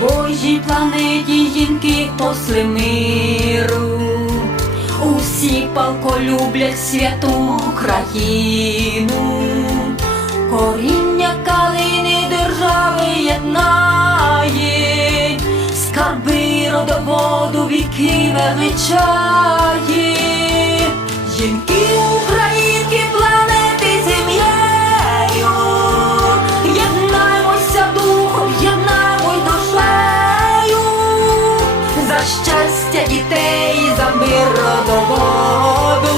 Божій планеті жінки посли миру. Усі палко люблять святу Україну, коріння калини держави єднає, скарби родоводу віки величає, жінки дітей, за мир родоводу,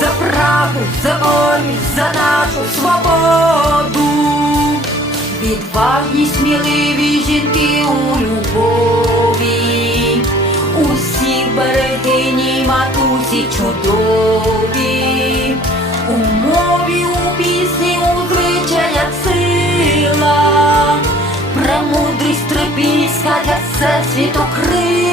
за правду, за волю, за нашу свободу, відважні, сміливі жінки у любові, усі берегині, матусі чудові, у мові, у пісні, у звичаях сила, премудрість трипільська для всесвіту крила.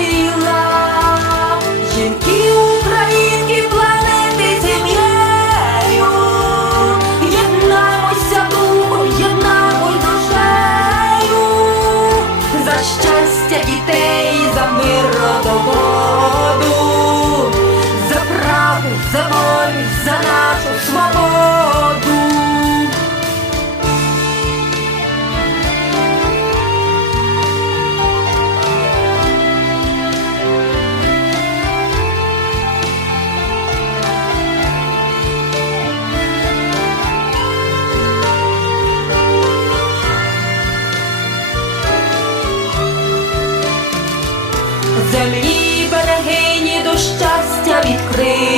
Землі берегині до щастя відкриті,